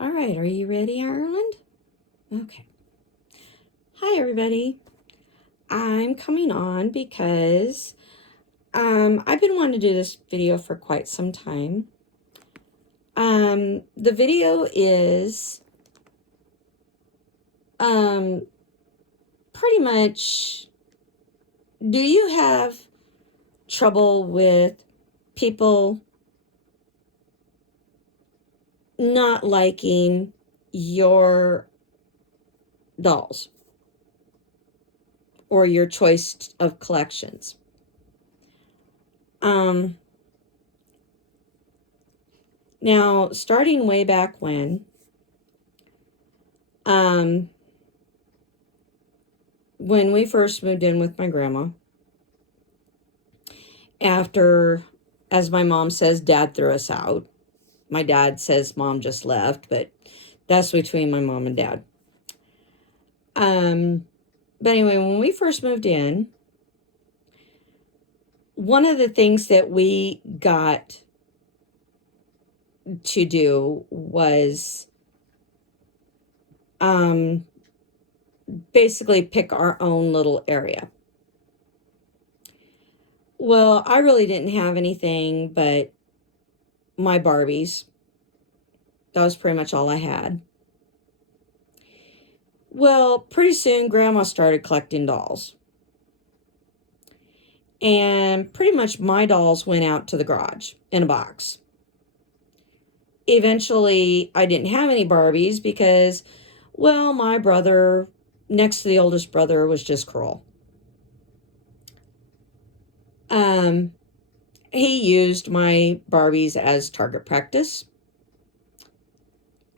All right, are you ready, Ireland? Okay. Hi, everybody. I'm coming on because I've been wanting to do this video for quite some time. The video is pretty much, do you have trouble with people not liking your dolls or your choice of collections? Now, starting way back when we first moved in with my grandma, after, as my mom says, Dad threw us out. My dad says Mom just left, but that's between my mom and Dad. But anyway, when we first moved in, one of the things that we got to do was basically pick our own little area. Well, I really didn't have anything but my Barbies. That was pretty much all I had. Well, pretty soon Grandma started collecting dolls. And pretty much my dolls went out to the garage in a box. Eventually, I didn't have any Barbies because, well, my brother, next to the oldest brother, was just cruel. He used my Barbies as target practice,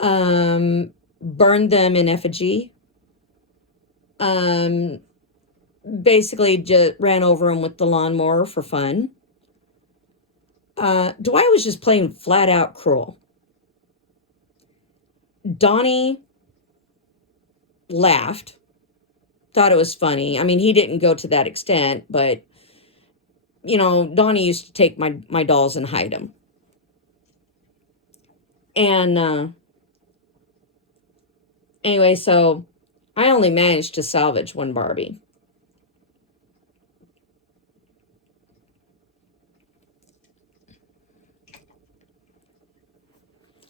burned them in effigy, basically just ran over them with the lawnmower for fun. Dwight was just plain flat out cruel. Donnie laughed, thought it was funny. I mean, he didn't go to that extent, but, you know, Donnie used to take my dolls and hide them. And anyway, so I only managed to salvage one Barbie.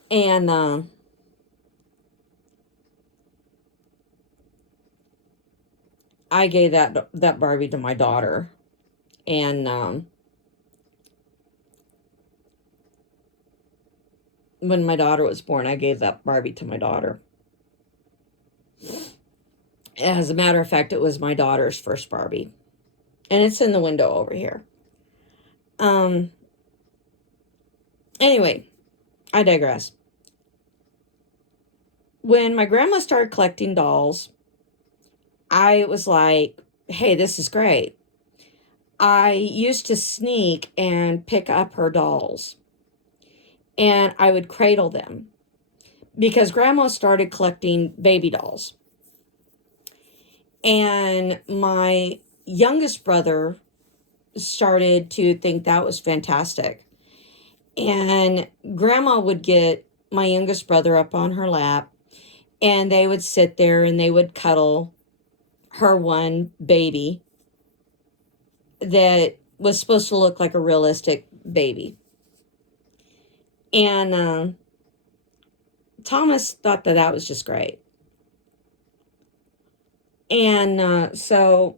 And I gave that Barbie to my daughter. And when my daughter was born, I gave that Barbie to my daughter. As a matter of fact, it was my daughter's first Barbie. And it's in the window over here. Anyway, I digress. When my grandma started collecting dolls, I was like, hey, this is great. I used to sneak and pick up her dolls, and I would cradle them because grandma started collecting baby dolls. And my youngest brother started to think that was fantastic. And grandma would get my youngest brother up on her lap, and they would sit there and they would cuddle her one baby that was supposed to look like a realistic baby. And Thomas thought that was just great. And so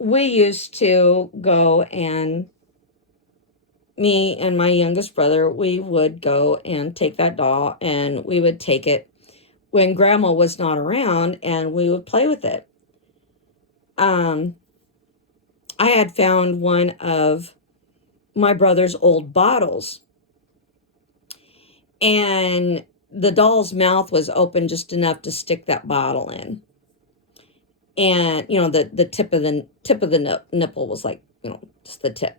we used to go, and me and my youngest brother, we would go and take that doll, and we would take it when grandma was not around, and we would play with it. I had found one of my brother's old bottles, and the doll's mouth was open just enough to stick that bottle in. And, you know, the tip of the nipple was like, you know, just the tip.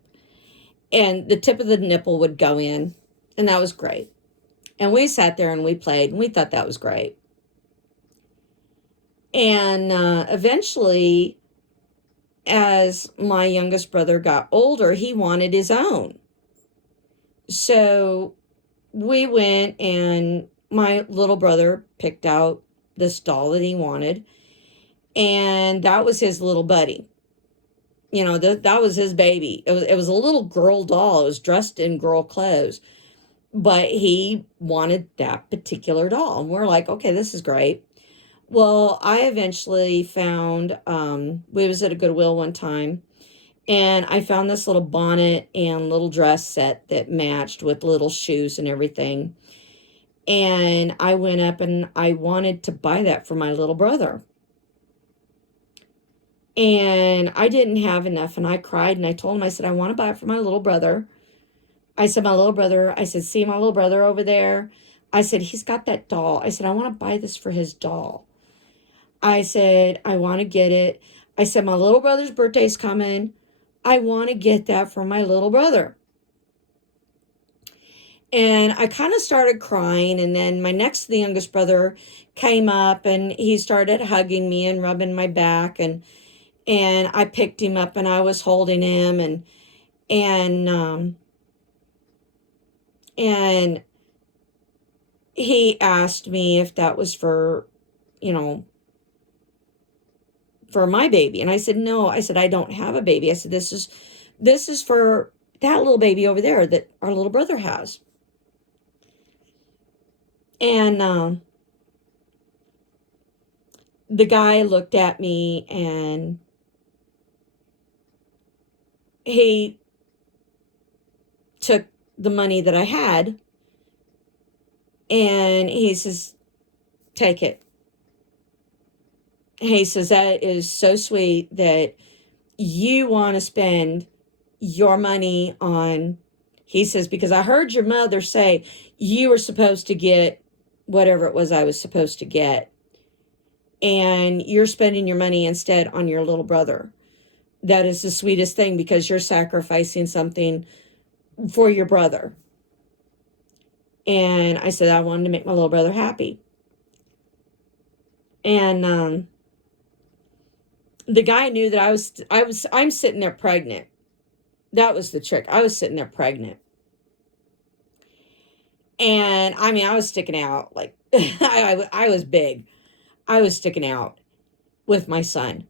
And the tip of the nipple would go in, and that was great. And we sat there and we played, and we thought that was great. And eventually, as my youngest brother got older, he wanted his own. So we went and my little brother picked out this doll that he wanted, and that was his little buddy. You know, that was his baby. It was a little girl doll. It was dressed in girl clothes, but he wanted that particular doll. And we're like, okay, this is great. Well, I eventually found, we was at a Goodwill one time, and I found this little bonnet and little dress set that matched with little shoes and everything. And I went up and I wanted to buy that for my little brother. And I didn't have enough, and I cried and I told him, I said, I want to buy it for my little brother. I said, my little brother, I said, see my little brother over there? I said, he's got that doll. I said, I want to buy this for his doll. I said, I want to get it. I said, my little brother's birthday's coming. I want to get that for my little brother. And I kind of started crying. And then the youngest brother came up and he started hugging me and rubbing my back. And I picked him up and I was holding him. And he asked me if that was for, you know, for my baby. And I said, no. I said, I don't have a baby. I said, this is for that little baby over there that our little brother has. And the guy looked at me and he took the money that I had and he says, take it. He says, that is so sweet that you want to spend your money on, he says, because I heard your mother say you were supposed to get whatever it was I was supposed to get. And you're spending your money instead on your little brother. That is the sweetest thing because you're sacrificing something for your brother. And I said, I wanted to make my little brother happy. And the guy knew that I'm sitting there pregnant. That was the trick. I was sitting there pregnant. And I mean, I was sticking out like, I was big. I was sticking out with my son.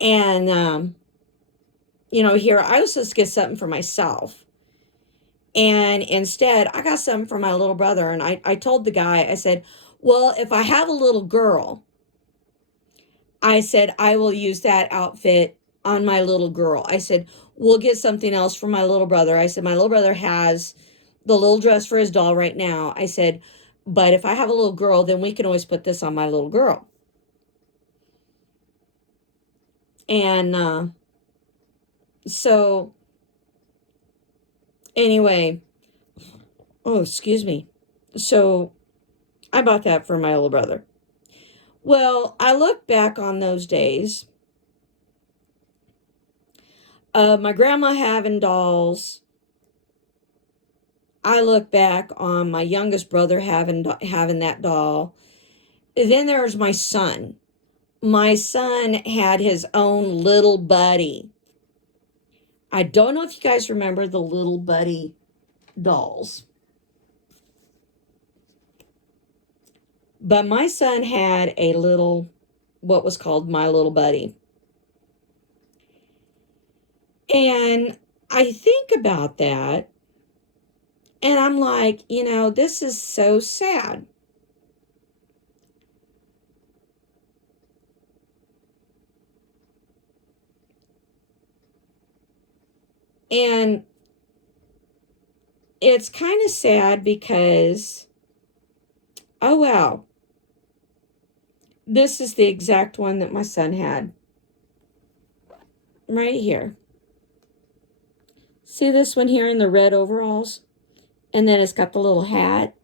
And, here I was supposed to get something for myself. And instead, I got something for my little brother. And I told the guy, I said, well, if I have a little girl, I said, I will use that outfit on my little girl. I said, we'll get something else for my little brother. I said, my little brother has the little dress for his doll right now. I said, but if I have a little girl, then we can always put this on my little girl. And so anyway, oh, excuse me. So I bought that for my little brother. Well, I look back on those days of my grandma having dolls. I look back on my youngest brother having that doll. Then there's my son. My son had his own little buddy. I don't know if you guys remember the little buddy dolls. But my son had a little, what was called My Little Buddy. And I think about that and I'm like, this is so sad. And it's kind of sad because, oh wow, this is the exact one that my son had. Right here. See this one here in the red overalls? And then it's got the little hat.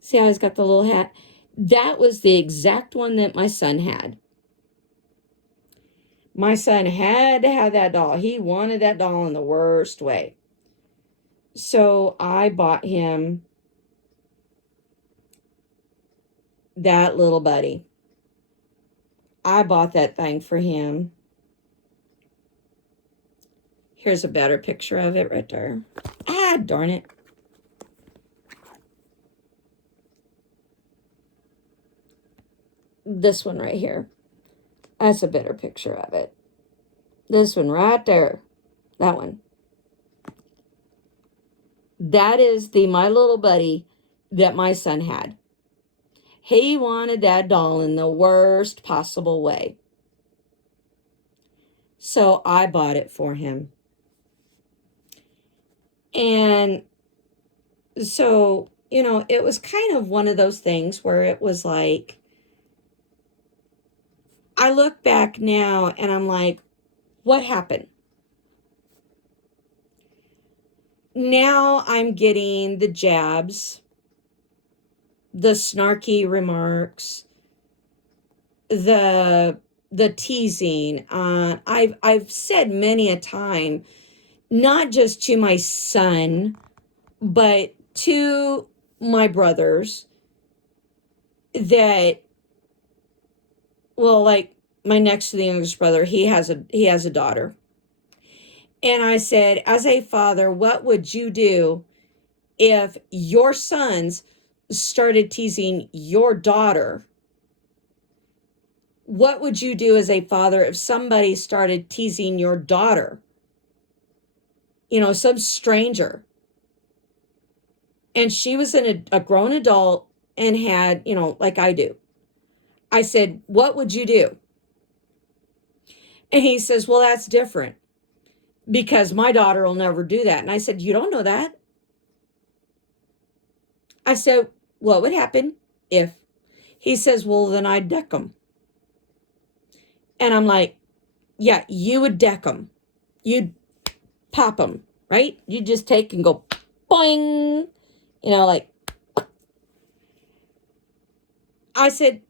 See how he's got the little hat? That was the exact one that my son had. My son had to have that doll. He wanted that doll in the worst way. So I bought him that little buddy. I bought that thing for him. Here's a better picture of it right there. Ah, darn it. This one right here. That's a better picture of it. This one right there. That one. That is the My Little Buddy that my son had. He wanted that doll in the worst possible way. So I bought it for him. And so, you know, it was kind of one of those things where it was like, I look back now and I'm like, what happened? Now I'm getting the jabs, the snarky remarks, the teasing. I've said many a time, not just to my son, but to my brothers, that, well, like my next to the youngest brother, he has a daughter. And I said, as a father, what would you do if your sons started teasing your daughter? What would you do as a father if somebody started teasing your daughter? You know, some stranger. And she was a grown adult and had, you know, like I do. I said, what would you do? And he says, well, that's different because my daughter will never do that. And I said, you don't know that. I said, what would happen if? He says, well, then I'd deck them. And I'm like, yeah, you would deck them. You'd pop them, right? You just take and go boing, you know, like. I said,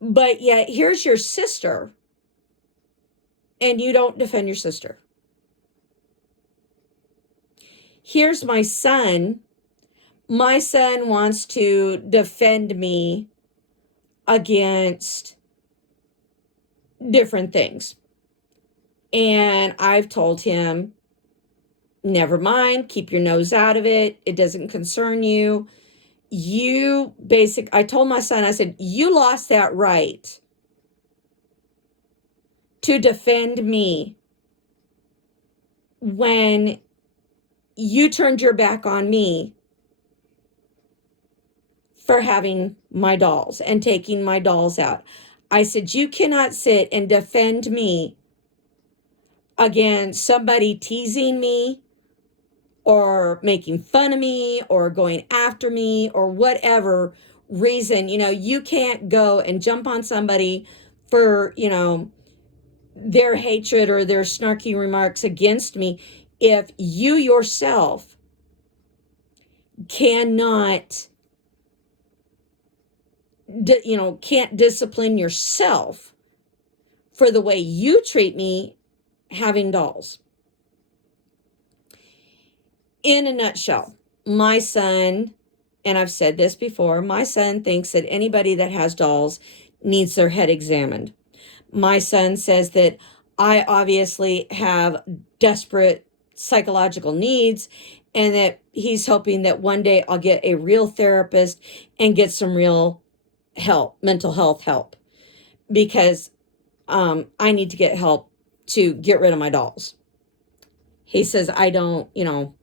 but yeah, here's your sister, and you don't defend your sister. Here's my son. My son wants to defend me against different things. And I've told him, never mind, keep your nose out of it. It doesn't concern you. I told my son, I said, you lost that right to defend me when you turned your back on me for having my dolls and taking my dolls out. I said, you cannot sit and defend me against somebody teasing me or making fun of me or going after me or whatever reason. You know, you can't go and jump on somebody for, you know, their hatred or their snarky remarks against me if you yourself cannot, you know, can't discipline yourself for the way you treat me having dolls. In a nutshell, my son, and I've said this before, my son thinks that anybody that has dolls needs their head examined. My son says that I obviously have desperate psychological needs and that he's hoping that one day I'll get a real therapist and get some real help, mental health help, because I need to get help to get rid of my dolls. He says, I don't, you know,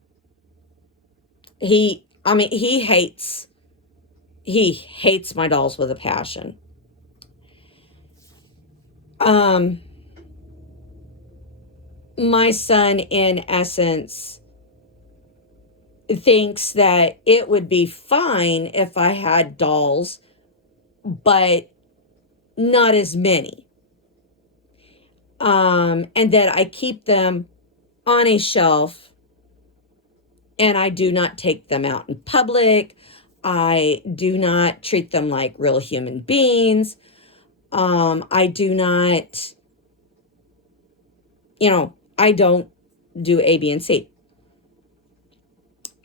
he hates my dolls with a passion. My son, in essence, thinks that it would be fine if I had dolls, but not as many. And that I keep them on a shelf and I do not take them out in public. I do not treat them like real human beings. I do not, you know, I don't do A, B, and C.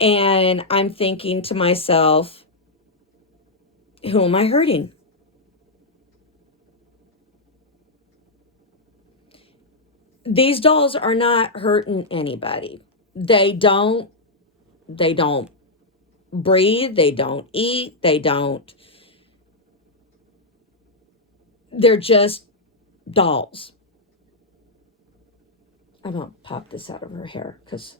And I'm thinking to myself, who am I hurting? These dolls are not hurting anybody. They don't breathe, they don't eat, they're just dolls. I'm gonna pop this out of her hair because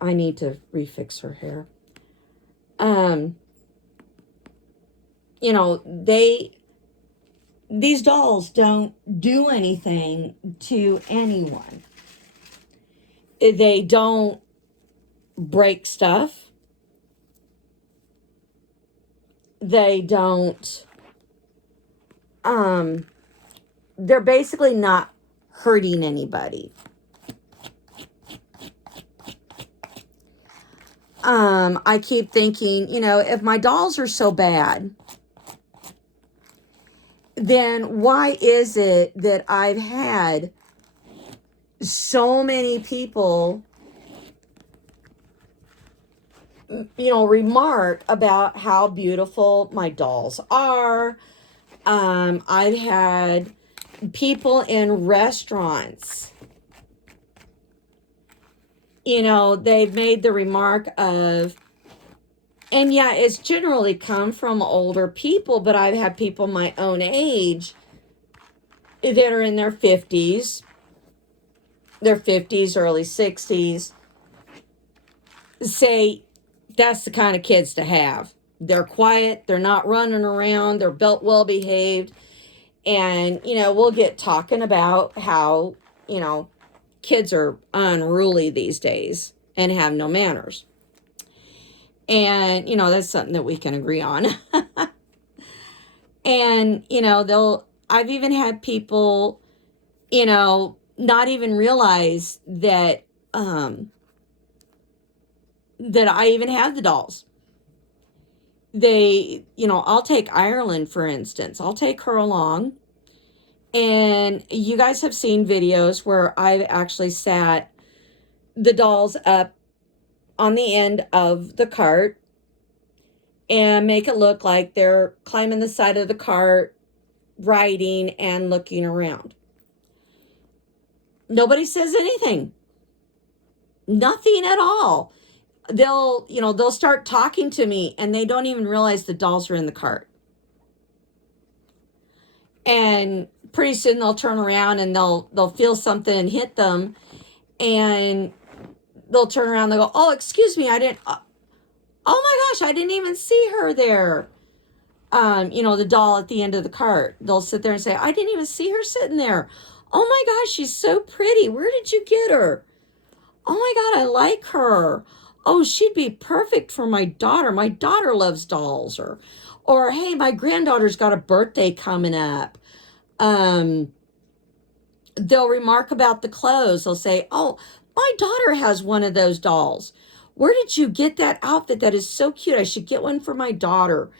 I need to refix her hair. Um, you know, these dolls don't do anything to anyone. They don't break stuff. They don't they're basically not hurting anybody. I keep thinking, if my dolls are so bad, then why is it that I've had so many people, remark about how beautiful my dolls are? I've had people in restaurants, they've made the remark of, and yeah, it's generally come from older people, but I've had people my own age that are in their 50s, early 60s, say that's the kind of kids to have. They're quiet, they're not running around, they're built well behaved. And, we'll get talking about how, kids are unruly these days and have no manners. And, that's something that we can agree on. And, I've even had people, not even realize that, that I even have the dolls. I'll take Ireland, for instance. I'll take her along. And you guys have seen videos where I've actually sat the dolls up on the end of the cart and make it look like they're climbing the side of the cart, riding and looking around. Nobody says anything. Nothing at all. They'll start talking to me and they don't even realize the dolls are in the cart. And pretty soon they'll turn around and they'll feel something and hit them, and they'll turn around and they'll go, "Oh, excuse me, I didn't oh my gosh, I didn't even see her there." The doll at the end of the cart. They'll sit there and say, "I didn't even see her sitting there. Oh my gosh, she's so pretty. Where did you get her? Oh my God, I like her. Oh, she'd be perfect for my daughter. My daughter loves dolls." Or hey, my granddaughter's got a birthday coming up. They'll remark about the clothes. They'll say, "Oh, my daughter has one of those dolls. Where did you get that outfit? That is so cute. I should get one for my daughter.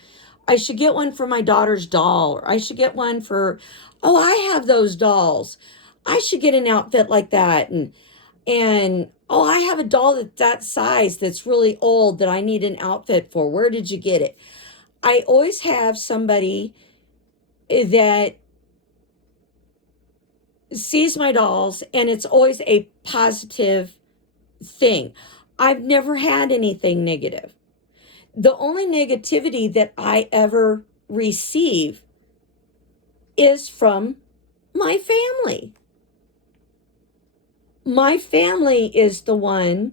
I should get one for my daughter's doll. Or I should get one for, oh, I have those dolls. I should get an outfit like that. And oh, I have a doll that's that size that's really old that I need an outfit for. Where did you get it?" I always have somebody that sees my dolls, and it's always a positive thing. I've never had anything negative. The only negativity that I ever receive is from my family. My family is the one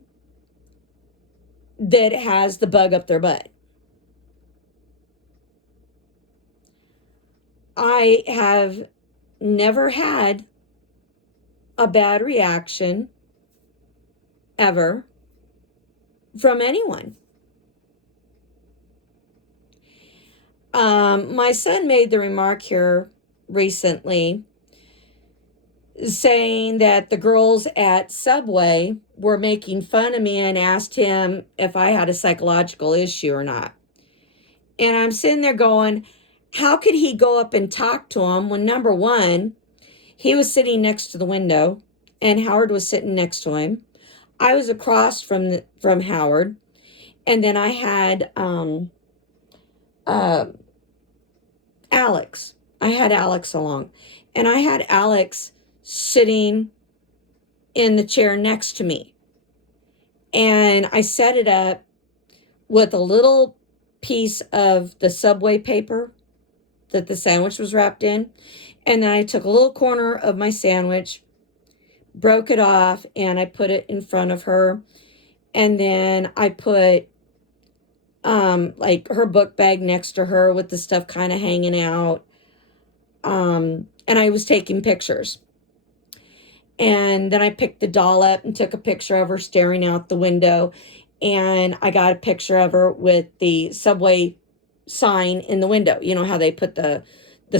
that has the bug up their butt. I have never had a bad reaction ever from anyone. My son made the remark here recently saying that the girls at Subway were making fun of me and asked him if I had a psychological issue or not. And I'm sitting there going, how could he go up and talk to him when, number one, he was sitting next to the window and Howard was sitting next to him. I was across from Howard, and then I had Alex. I had Alex along, and I had Alex sitting in the chair next to me. And I set it up with a little piece of the Subway paper that the sandwich was wrapped in. And then I took a little corner of my sandwich, broke it off, and I put it in front of her. And then I put like her book bag next to her with the stuff kind of hanging out. And I was taking pictures. And then I picked the doll up and took a picture of her staring out the window. And I got a picture of her with the Subway sign in the window. You know how they put the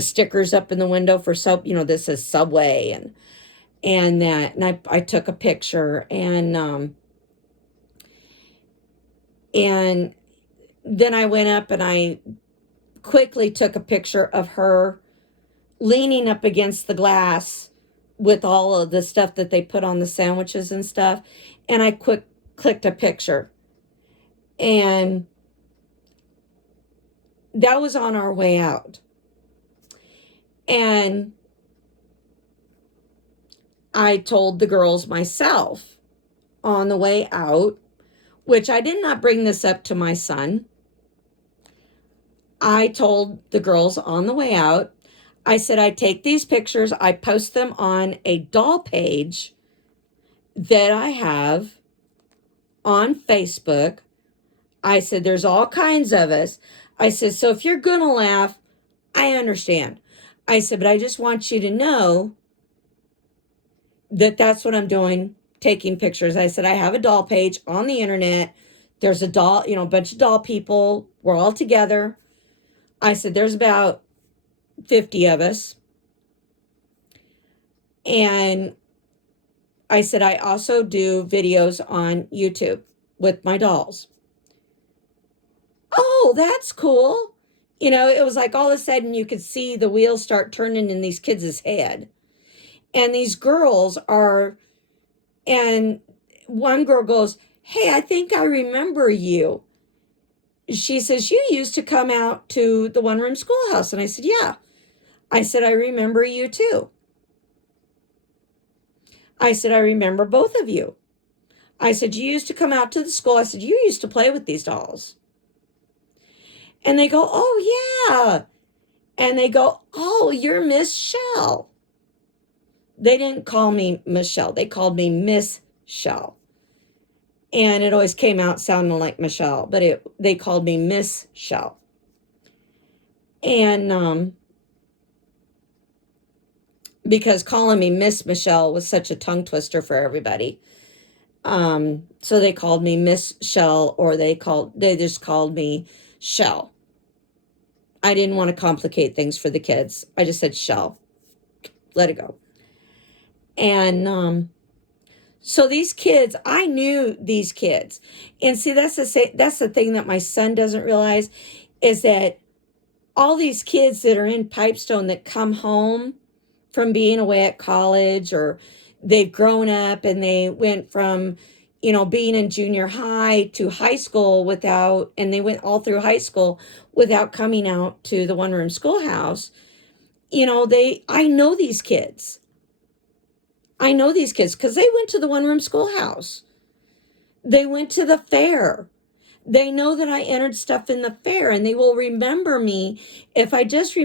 stickers up in the window for this is Subway and that. And I took a picture and then I went up and I quickly took a picture of her leaning up against the glass with all of the stuff that they put on the sandwiches and stuff. And I clicked a picture. And that was on our way out. And I told the girls myself on the way out, which I did not bring this up to my son. I told the girls on the way out, I said, I take these pictures, I post them on a doll page that I have on Facebook. I said, there's all kinds of us. I said, so if you're going to laugh, I understand. I said, but I just want you to know that that's what I'm doing, taking pictures. I said, I have a doll page on the internet. There's a doll, a bunch of doll people. We're all together. I said, there's about 50 of us. And I said, I also do videos on YouTube with my dolls. Oh, that's cool. It was like all of a sudden you could see the wheels start turning in these kids' head. And these girls and one girl goes, hey, I think I remember you. She says, you used to come out to the one-room schoolhouse. And I said, yeah. I said, I remember you too. I said, I remember both of you. I said, you used to come out to the school. I said, you used to play with these dolls. And they go, oh, yeah. And they go, oh, you're Miss Shell. They didn't call me Michelle. They called me Miss Shell. And it always came out sounding like Michelle, but they called me Miss Shell. And because calling me Miss Michelle was such a tongue twister for everybody. So they called me Miss Shell, or they just called me Shell. I didn't want to complicate things for the kids. I just said Shell. Let it go. And so these kids, I knew these kids. And see, that's the thing that my son doesn't realize, is that all these kids that are in Pipestone that come home from being away at college, or they've grown up and they went from, being in junior high to high school and they went all through high school without coming out to the one-room schoolhouse. I know these kids. I know these kids because they went to the one-room schoolhouse. They went to the fair. They know that I entered stuff in the fair, and they will remember me if I just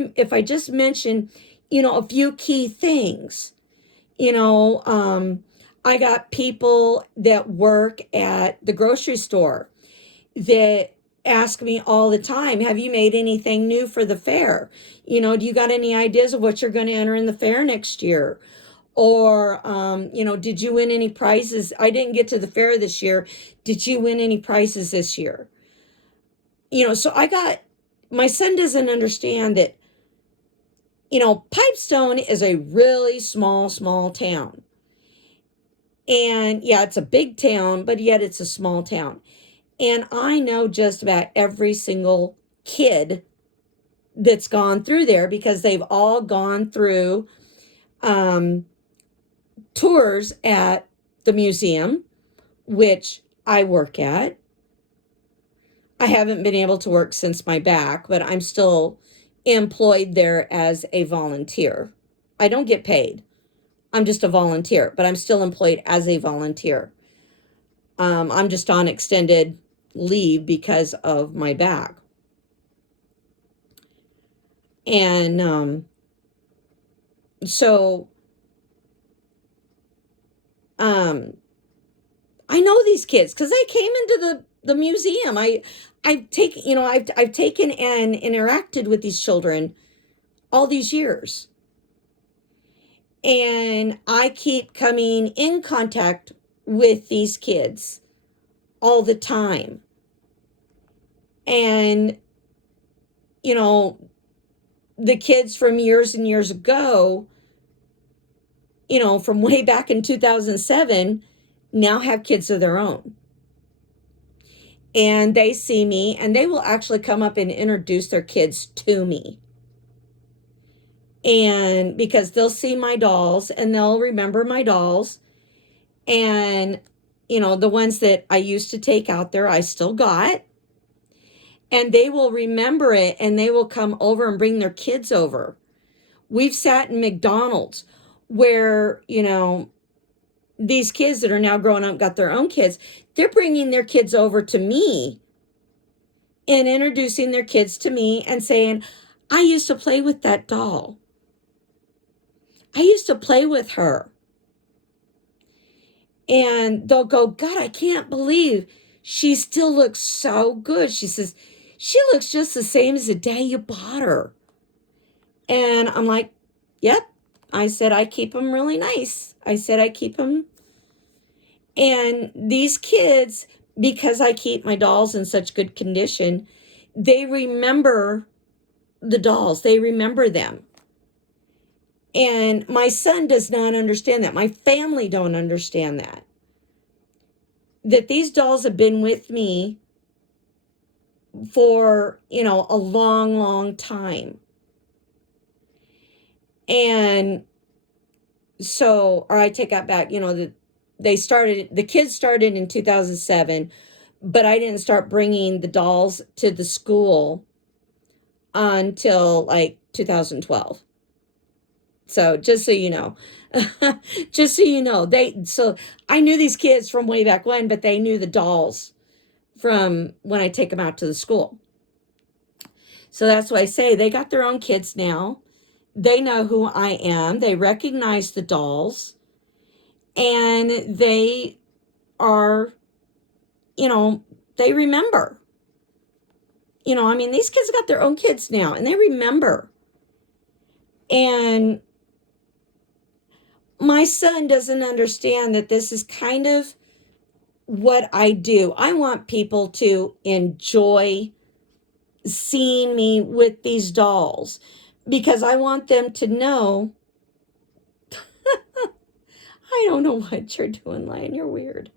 mention, a few key things. I got people that work at the grocery store that ask me all the time, have you made anything new for the fair? Do you got any ideas of what you're going to enter in the fair next year? Or, did you win any prizes? I didn't get to the fair this year. Did you win any prizes this year? So my son doesn't understand that, Pipestone is a really small, small town. And yeah, it's a big town, but yet it's a small town. And I know just about every single kid that's gone through there, because they've all gone through tours at the museum, which I work at. I haven't been able to work since my back, but I'm still employed there as a volunteer. I don't get paid. I'm just a volunteer, but I'm still employed as a volunteer. I'm just on extended leave because of my back. And so I know these kids because they came into the museum. I've taken, I've taken and interacted with these children all these years. And I keep coming in contact with these kids all the time. And, the kids from years and years ago, from way back in 2007, now have kids of their own. And they see me and they will actually come up and introduce their kids to me. And because they'll see my dolls and they'll remember my dolls. And, the ones that I used to take out there, I still got. And they will remember it and they will come over and bring their kids over. We've sat in McDonald's where, these kids that are now growing up, got their own kids, they're bringing their kids over to me and introducing their kids to me and saying, I used to play with that doll. I used to play with her. And they'll go, God, I can't believe she still looks so good. She says, she looks just the same as the day you bought her. And I'm like, yep. I said, I keep them really nice. I said, I keep them. And these kids, because I keep my dolls in such good condition, they remember the dolls. They remember them. And my son does not understand that. My family don't understand that. That these dolls have been with me for, a long, long time. And so, or I take that back, the kids started in 2007, but I didn't start bringing the dolls to the school until like 2012. So just so you know, so I knew these kids from way back when, but they knew the dolls from when I take them out to the school. So that's why I say they got their own kids now. They know who I am. They recognize the dolls. And they are, they remember. These kids got their own kids now and they remember. And my son doesn't understand that this is kind of what I do. I want people to enjoy seeing me with these dolls because I want them to know. I don't know what you're doing, Lion. You're weird.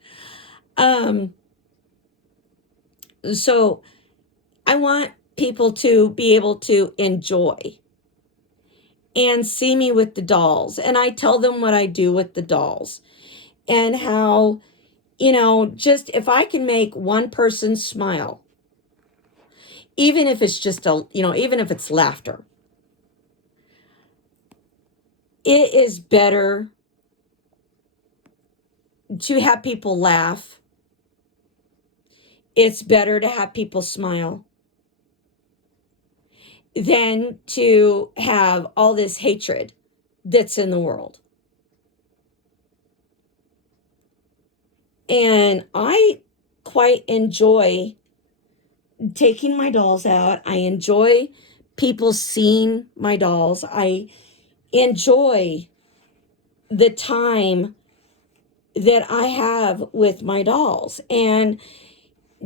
So I want people to be able to enjoy and see me with the dolls. And I tell them what I do with the dolls and how, just if I can make one person smile, even if it's just even if it's laughter, it is better to have people laugh. It's better to have people smile than to have all this hatred that's in the world. And I quite enjoy taking my dolls out. I enjoy people seeing my dolls. I enjoy the time that I have with my dolls. And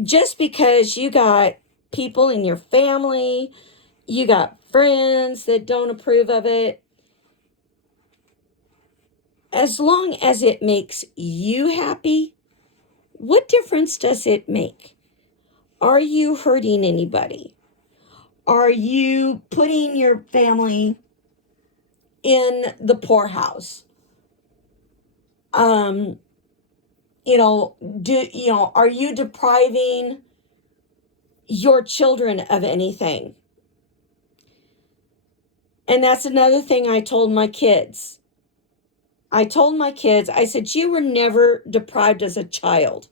just because you got people in your family, you got friends that don't approve of it, as long as it makes you happy, what difference does it make? Are you hurting anybody? Are you putting your family in the poorhouse? Are you depriving your children of anything? And that's another thing I told my kids. I told my kids, I said, you were never deprived as a child.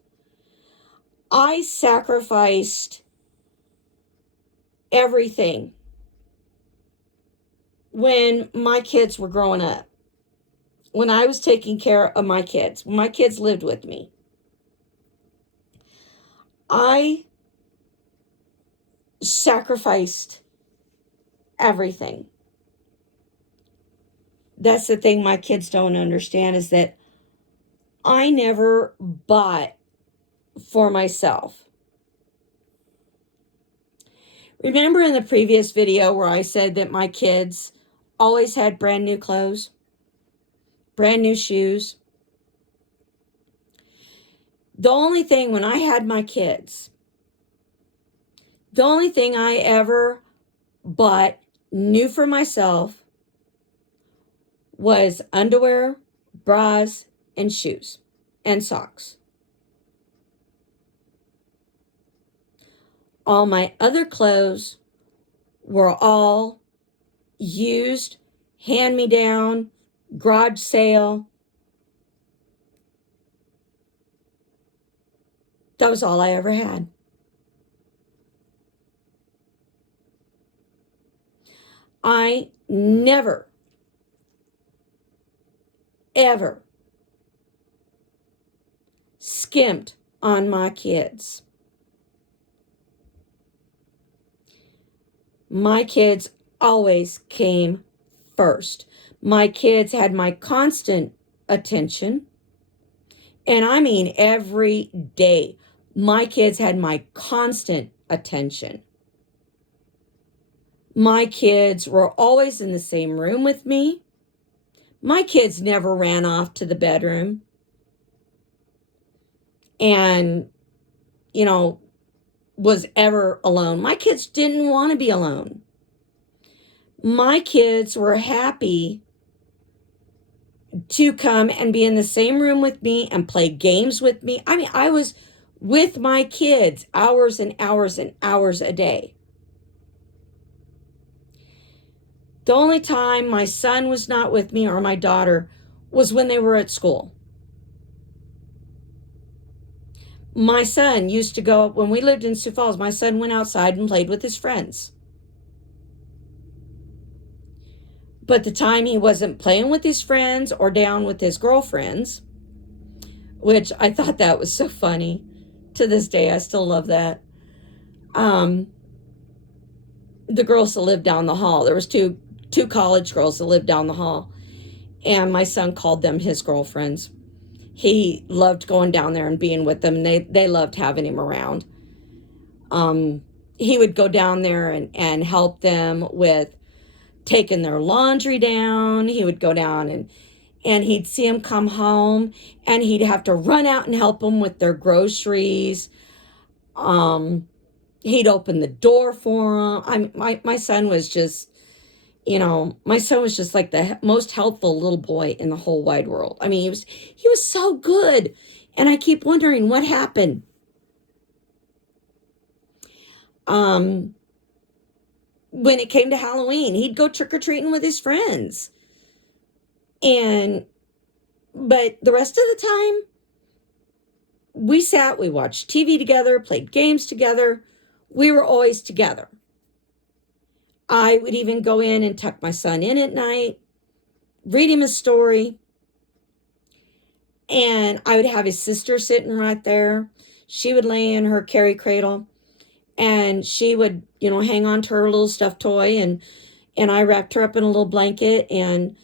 I sacrificed everything when my kids were growing up, when I was taking care of my kids, when my kids lived with me. I sacrificed everything. That's the thing my kids don't understand, is that I never bought for myself. Remember in the previous video where I said that my kids always had brand new clothes, brand new shoes? The only thing, when I had my kids, the only thing I ever bought new for myself was underwear, bras, and shoes, and socks. All my other clothes were all used, hand-me-down, garage sale. That was all I ever had. I never, ever skimped on my kids. My kids always came first. My kids had my constant attention. And I mean every day. My kids had my constant attention. My kids were always in the same room with me. My kids never ran off to the bedroom and, was ever alone. My kids didn't want to be alone. My kids were happy to come and be in the same room with me and play games with me. I mean, I was with my kids hours and hours and hours a day. The only time my son was not with me, or my daughter, was when they were at school. My son used to go, when we lived in Sioux Falls, my son went outside and played with his friends. But the time he wasn't playing with his friends or down with his girlfriends, which I thought that was so funny. To this day, I still love that. The girls that lived down the hall, there was two college girls that lived down the hall, and my son called them his girlfriends. He loved going down there and being with them, and they loved having him around. He would go down there and help them with taking their laundry down. He would go down and he'd see them come home, and he'd have to run out and help them with their groceries. He'd open the door for them. My son was just, my son was just like the most helpful little boy in the whole wide world. I mean, he was so good. And I keep wondering what happened. When it came to Halloween, he'd go trick-or-treating with his friends. But the rest of the time, we watched TV together, played games together. We were always together. I would even go in and tuck my son in at night, read him a story. And I would have his sister sitting right there. She would lay in her carry cradle, and she would, hang on to her little stuffed toy, and I wrapped her up in a little blanket, and,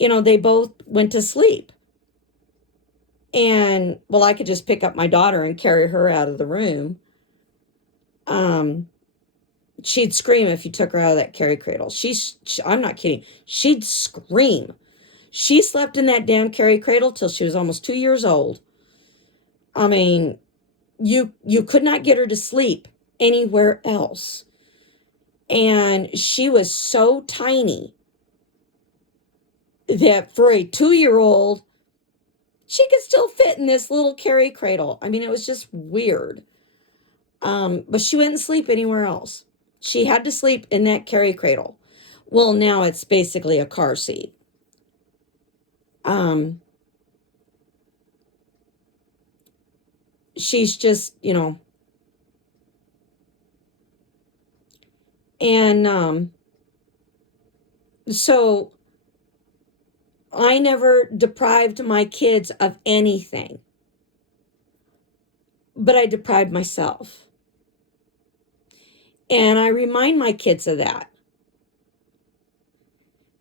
they both went to sleep. And, well, I could just pick up my daughter and carry her out of the room. She'd scream if you took her out of that carry cradle. I'm not kidding. She'd scream. She slept in that damn carry cradle till she was almost 2 years old. I mean, you could not get her to sleep anywhere else. And she was so tiny that for a 2-year-old, she could still fit in this little carry cradle. I mean, it was just weird. But she wouldn't sleep anywhere else. She had to sleep in that carry cradle. Well, now it's basically a car seat. Um, she's just, and so I never deprived my kids of anything, but I deprived myself. And I remind my kids of that.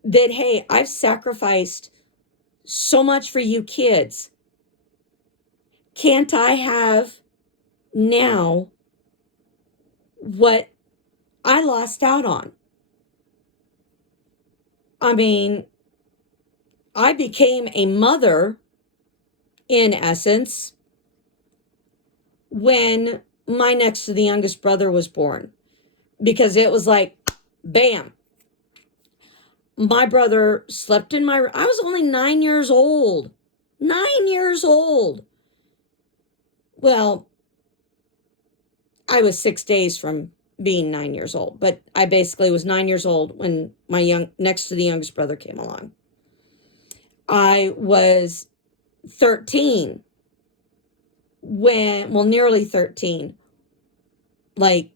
That, hey, I've sacrificed so much for you kids. Can't I have now what I lost out on? I mean, I became a mother, in essence, when my next to the youngest brother was born, because it was like, bam. My brother slept in my, I was only 9 years old. 9 years old. Well, I was 6 days from being 9 years old, but I basically was 9 years old when my next to the youngest brother came along. I was 13 when, well, nearly 13, like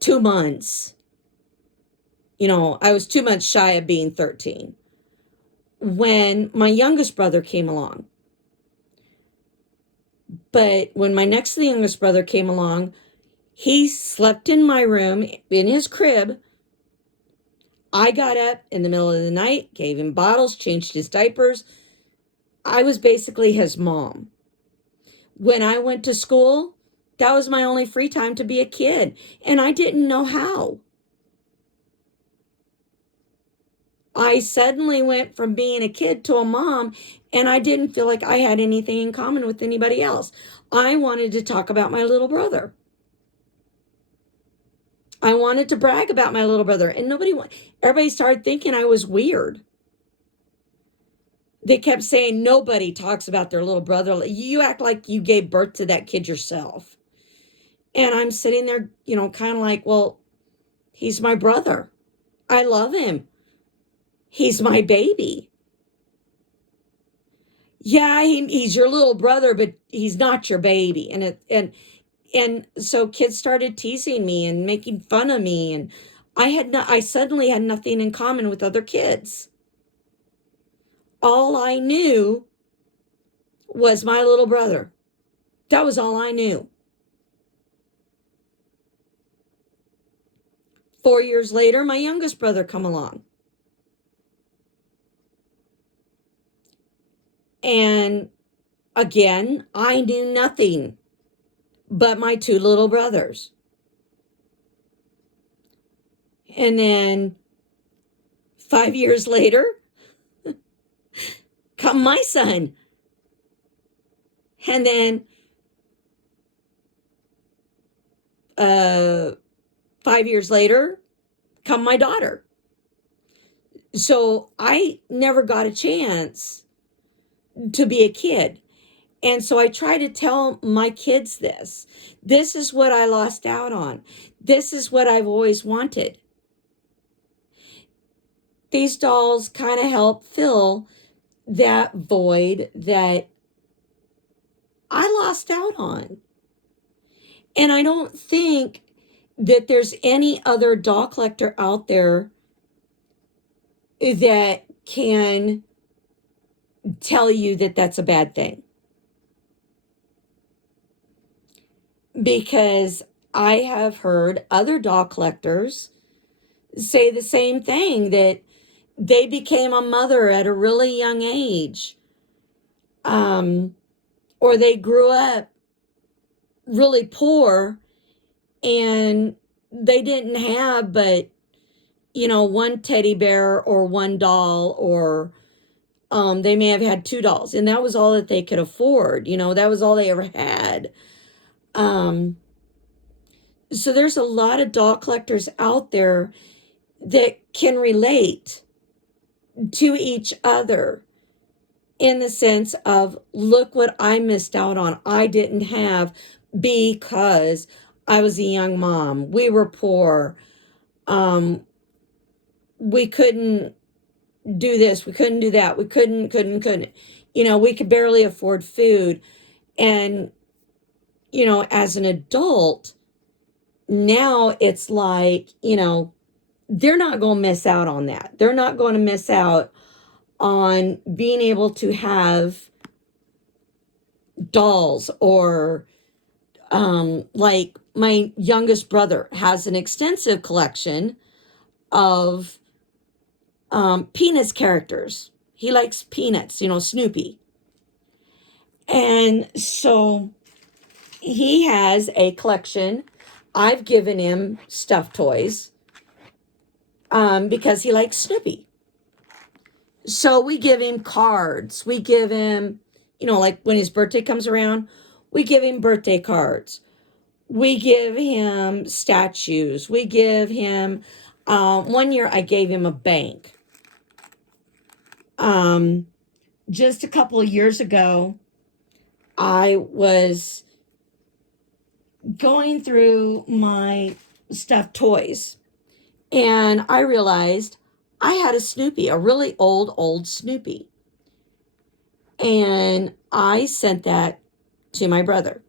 2 months. I was 2 months shy of being 13 when my youngest brother came along. But when my next to the youngest brother came along, he slept in my room in his crib. I got up in the middle of the night, gave him bottles, changed his diapers. I was basically his mom. When I went to school, that was my only free time to be a kid, and I didn't know how. I suddenly went from being a kid to a mom, and I didn't feel like I had anything in common with anybody else. I wanted to talk about my little brother. I wanted to brag about my little brother, and everybody started thinking I was weird. They kept saying nobody talks about their little brother. You act like you gave birth to that kid yourself. And I'm sitting there, kind of like, well, he's my brother. I love him. He's my baby. Yeah, he's your little brother, but he's not your baby. And so kids started teasing me and making fun of me, and I suddenly had nothing in common with other kids. All I knew was my little brother. That was all I knew. 4 years later, my youngest brother come along. And again, I knew nothing but my 2 little brothers. And then 5 years later, come my son. And then 5 years later, come my daughter. So I never got a chance to be a kid. And so I try to tell my kids this. This is what I lost out on. This is what I've always wanted. These dolls kind of help fill that void that I lost out on. And I don't think that there's any other doll collector out there that can tell you that that's a bad thing. Because I have heard other doll collectors say the same thing, that they became a mother at a really young age. Or they grew up really poor and they didn't have but, one teddy bear or one doll, or they may have had 2 dolls, and that was all that they could afford. That was all they ever had. So there's a lot of doll collectors out there that can relate to each other in the sense of, look what I missed out on. I didn't have because I was a young mom. We were poor. We couldn't do this. We couldn't do that. We couldn't. You know, we could barely afford food. And, you know, as an adult, now it's like, you know, they're not going to miss out on that. They're not going to miss out on being able to have dolls or like my youngest brother has an extensive collection of Peanuts characters. He likes Peanuts, you know, Snoopy. And so he has a collection. I've given him stuffed toys because he likes Snoopy. So we give him cards. We give him, you know, like when his birthday comes around, we give him birthday cards. We give him statues. We give him, one year I gave him a bank. Just a couple of years ago, I was going through my stuffed toys and I realized I had a Snoopy, a really old Snoopy. And I sent that to my brother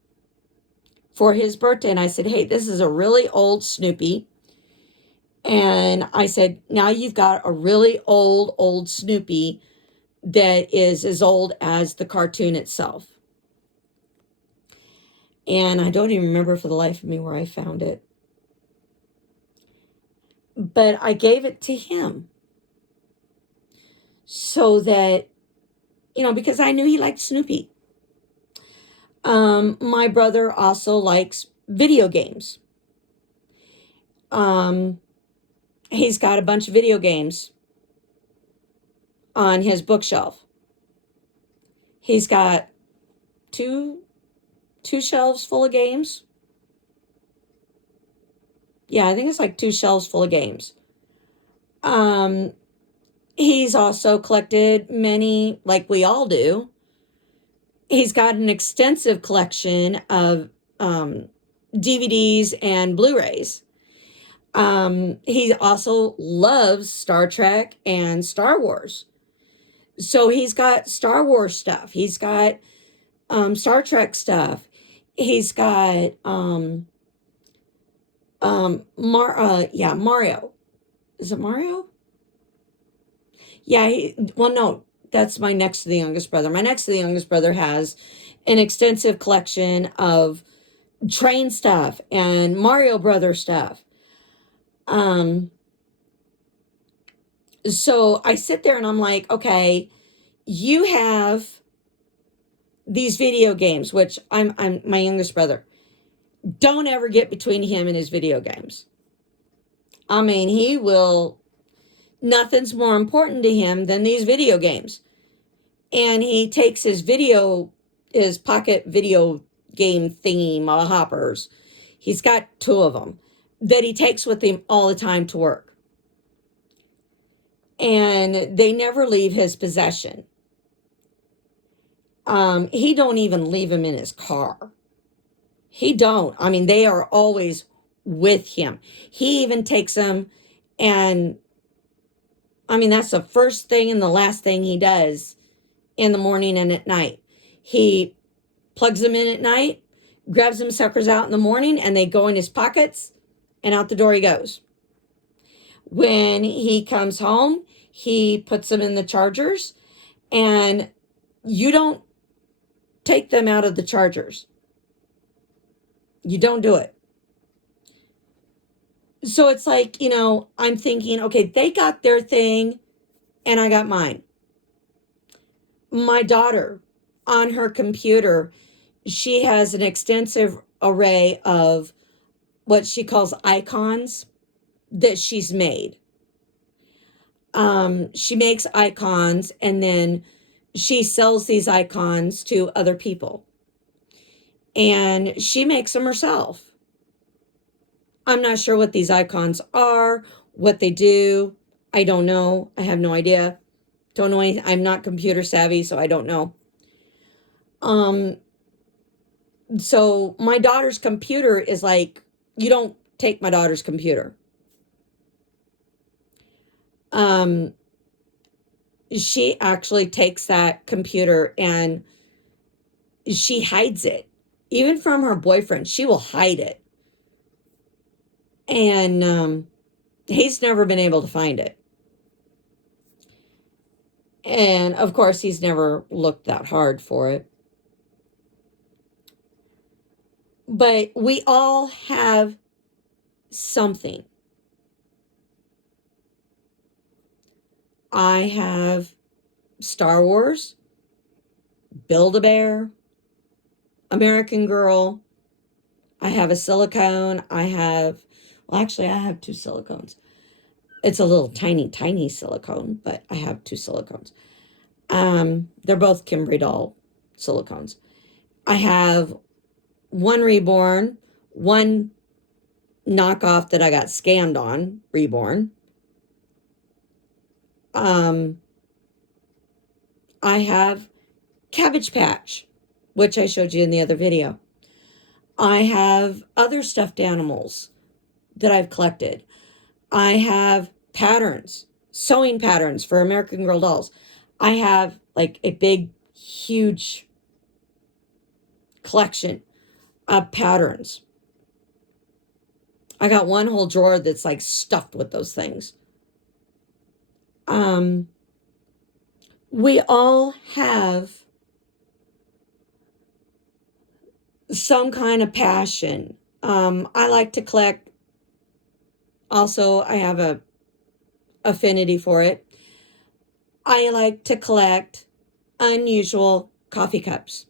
for his birthday. And I said, hey, this is a really old Snoopy. And I said, now you've got a really old Snoopy that is as old as the cartoon itself. And I don't even remember for the life of me where I found it. But I gave it to him so that, you know, because I knew he liked Snoopy. My brother also likes video games. He's got a bunch of video games on his bookshelf. He's got two shelves full of games. Yeah, I think it's like 2 shelves full of games. He's also collected many, like we all do. He's got an extensive collection of DVDs and Blu-rays. He also loves Star Trek and Star Wars. So he's got Star Wars stuff. He's got Star Trek stuff. He's got Mario. Is it Mario? Yeah, well, no, that's my next to the youngest brother. My next to the youngest brother has an extensive collection of train stuff and Mario Brother stuff. So I sit there and I'm like, okay, you have these video games, which I'm my youngest brother. Don't ever get between him and his video games. I mean, he will, nothing's more important to him than these video games. And he takes his pocket video game thingy hoppers. He's got 2 of them that he takes with him all the time to work. And they never leave his possession. He don't even leave them in his car. He don't. I mean, they are always with him. He even takes them and, I mean, that's the first thing and the last thing he does in the morning and at night. He plugs them in at night, grabs them suckers out in the morning, and they go in his pockets, and out the door he goes. When he comes home, he puts them in the chargers, and you don't take them out of the chargers. You don't do it. So it's like, you know, I'm thinking, okay, they got their thing, and I got mine. My daughter, on her computer, she has an extensive array of what she calls icons that she's made. She makes icons and then she sells these icons to other people. And she makes them herself. I'm not sure what these icons are, what they do. I don't know. I have no idea. Don't know anything. I'm not computer savvy, so I don't know. So my daughter's computer is like, you don't take my daughter's computer. she actually takes that computer and she hides it. Even from her boyfriend, she will hide it. And he's never been able to find it. And of course, he's never looked that hard for it. But we all have something. I have Star Wars, Build-A-Bear, American Girl. I have a silicone. Well, actually, I have two silicones. It's a little tiny, tiny silicone, but I have two silicones. They're both Kimberly doll silicones. I have one Reborn, one knockoff that I got scammed on, Reborn. I have Cabbage Patch, which I showed you in the other video. I have other stuffed animals that I've collected. I have patterns, sewing patterns for American Girl dolls. I have like a big, huge collection of patterns. I got one whole drawer that's like stuffed with those things. We all have some kind of passion. I like to collect. Also, I have a affinity for it. I like to collect unusual coffee cups.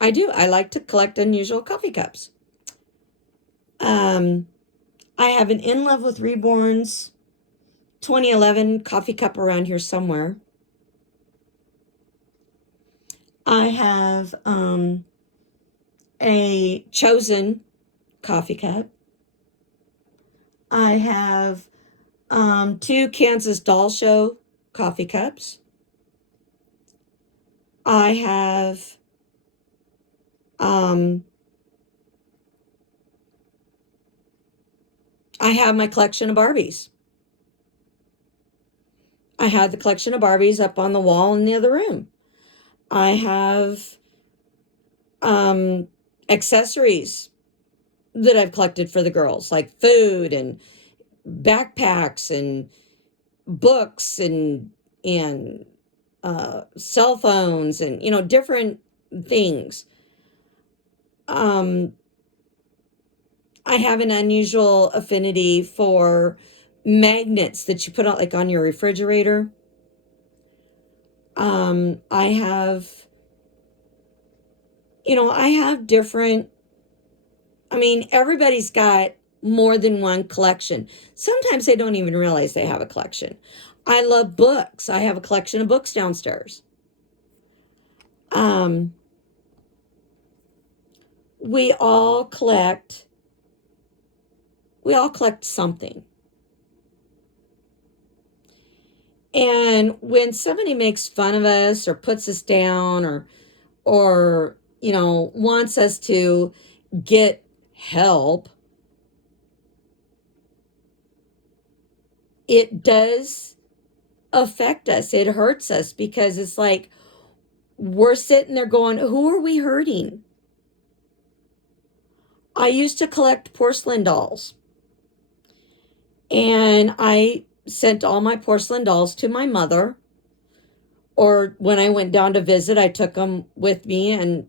I do. I like to collect unusual coffee cups. I have an In Love with Reborn's 2011 coffee cup around here somewhere. I have a Chosen coffee cup. I have two Kansas Doll Show coffee cups. I have my collection of Barbies. I have the collection of Barbies up on the wall in the other room. I have accessories that I've collected for the girls, like food and backpacks and books and cell phones and, you know, different things. I have an unusual affinity for magnets that you put on, like on your refrigerator. I have, you know, I have different, I mean, everybody's got more than one collection. Sometimes they don't even realize they have a collection. I love books. I have a collection of books downstairs. We all collect something. And when somebody makes fun of us or puts us down or you know, wants us to get help, it does affect us. It hurts us because it's like we're sitting there going, who are we hurting? I used to collect porcelain dolls. And I sent all my porcelain dolls to my mother. Or when I went down to visit, I took them with me and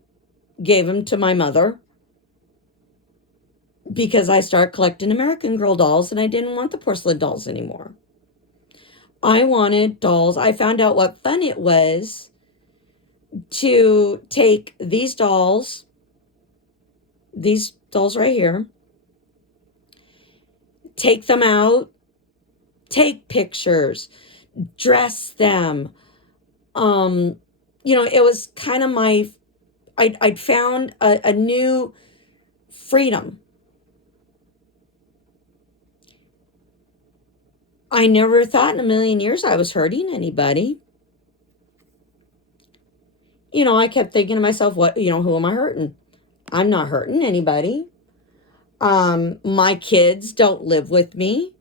gave them to my mother. Because I started collecting American Girl dolls and I didn't want the porcelain dolls anymore. I wanted dolls. I found out what fun it was to take these dolls right here, take them out, take pictures, dress them. You know, it was kind of I'd found a new freedom. I never thought in a million years I was hurting anybody. You know, I kept thinking to myself, what, you know, who am I hurting? I'm not hurting anybody. My kids don't live with me.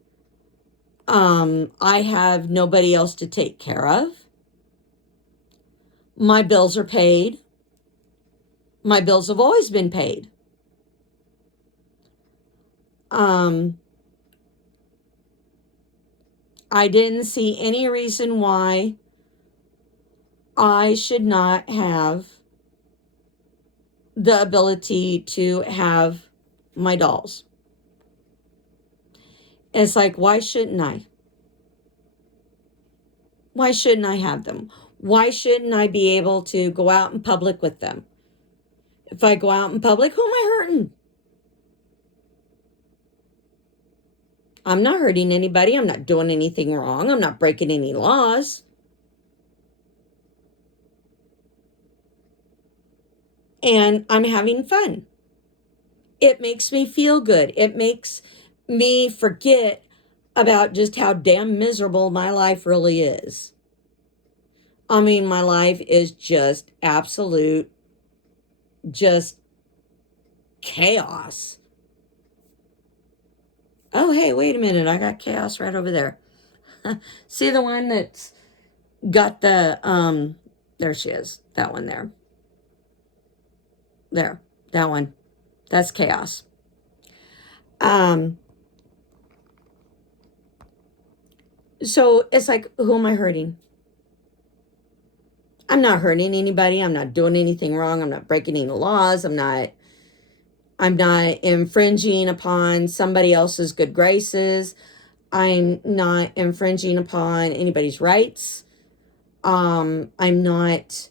I have nobody else to take care of. My bills are paid. My bills have always been paid. I didn't see any reason why I should not have the ability to have my dolls. It's like, why shouldn't I? Why shouldn't I have them? Why shouldn't I be able to go out in public with them? If I go out in public, who am I hurting? I'm not hurting anybody. I'm not doing anything wrong. I'm not breaking any laws. And I'm having fun. It makes me feel good. It makes me forget about just how damn miserable my life really is. I mean, my life is just absolute, just chaos. Oh, hey, wait a minute. I got chaos right over there. See the one that's got the, there she is. That one there. There. That one. That's chaos. So it's like, who am I hurting? I'm not hurting anybody. I'm not doing anything wrong. I'm not breaking any laws. I'm not infringing upon somebody else's good graces. I'm not infringing upon anybody's rights. I'm not,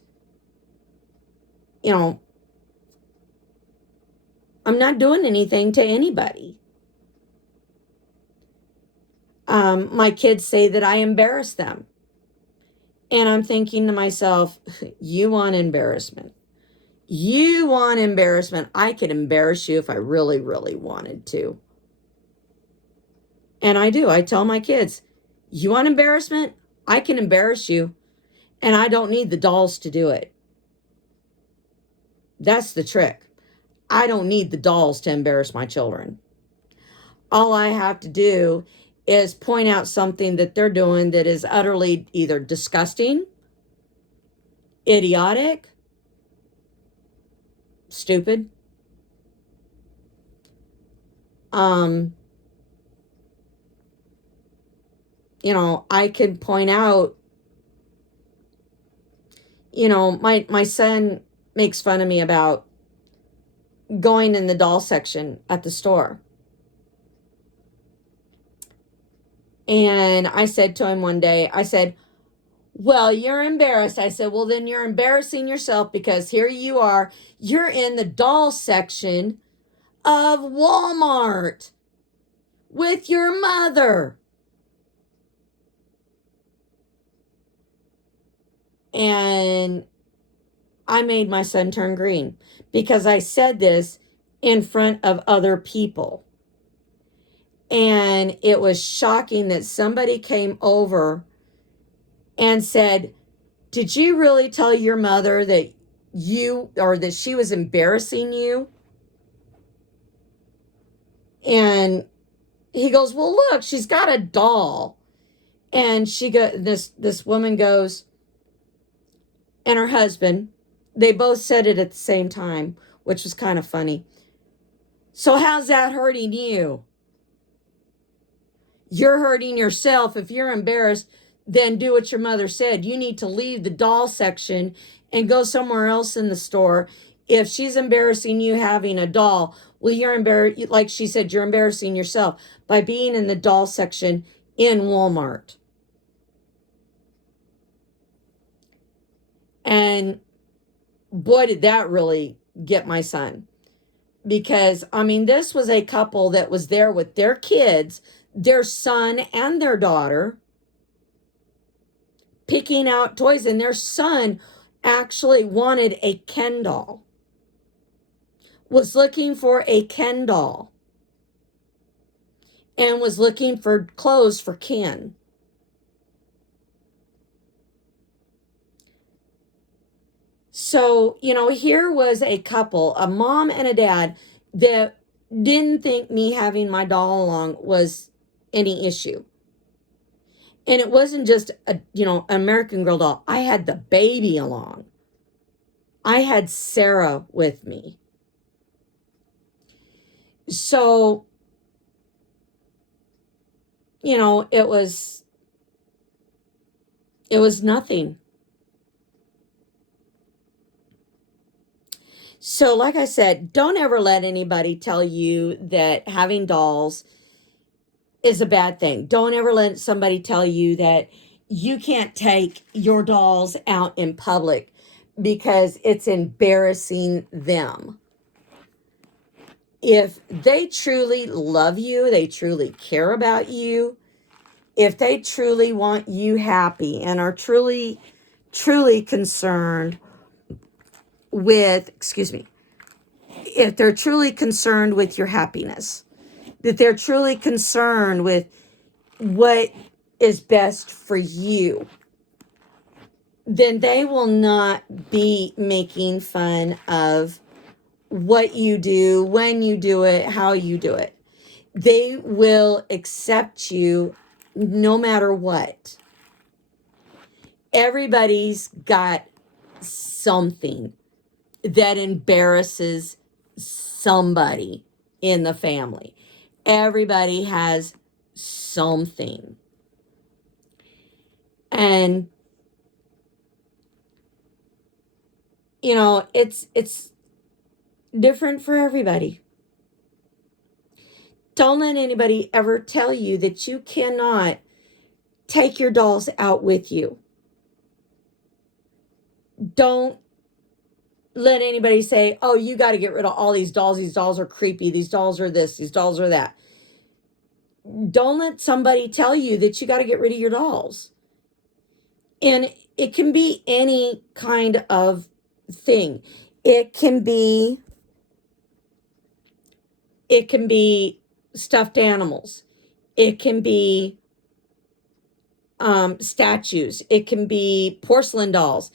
I'm not doing anything to anybody. My kids say that I embarrass them. And I'm thinking to myself, you want embarrassment. You want embarrassment. I could embarrass you if I really, really wanted to. And I do. I tell my kids, you want embarrassment? I can embarrass you. And I don't need the dolls to do it. That's the trick. I don't need the dolls to embarrass my children. All I have to do is point out something that they're doing that is utterly either disgusting, idiotic, stupid. I could point out, my son makes fun of me about going in the doll section at the store. And I said to him one day, I said, well, you're embarrassed. I said, well, then you're embarrassing yourself because here you are. You're in the doll section of Walmart with your mother. And I made my son turn green because I said this in front of other people. And it was shocking that somebody came over and said, did you really tell your mother that that she was embarrassing you? And he goes, well, look, she's got a doll. And this woman goes, and her husband, they both said it at the same time, which was kind of funny. So how's that hurting you? You're hurting yourself. If you're embarrassed, then do what your mother said. You need to leave the doll section and go somewhere else in the store. If she's embarrassing you having a doll, well, you're embarrassed. Like she said, you're embarrassing yourself by being in the doll section in Walmart. And boy, did that really get my son. Because, this was a couple that was there with their kids, their son and their daughter, picking out toys. And their son actually wanted a Ken doll, was looking for a Ken doll, and was looking for clothes for Ken. So, here was a couple, a mom and a dad, that didn't think me having my doll along was any issue. And it wasn't just a, an American Girl doll. I had the baby along. I had Sarah with me. So, it was nothing. So, like I said, don't ever let anybody tell you that having dolls is a bad thing. Don't ever let somebody tell you that you can't take your dolls out in public because it's embarrassing them. If they truly love you, they truly care about you, if they truly want you happy and are truly, truly concerned with, excuse me, if they're truly concerned with your happiness, that they're truly concerned with what is best for you, then they will not be making fun of what you do, when you do it, how you do it. They will accept you no matter what. Everybody's got something that embarrasses somebody in the family. Everybody has something. And it's different for everybody. Don't let anybody ever tell you that you cannot take your dolls out with you. Don't let anybody say, oh, you got to get rid of all these dolls. These dolls are creepy. These dolls are this. These dolls are that. Don't let somebody tell you that you got to get rid of your dolls. And it can be any kind of thing. It can be stuffed animals. It can be statues. It can be porcelain dolls.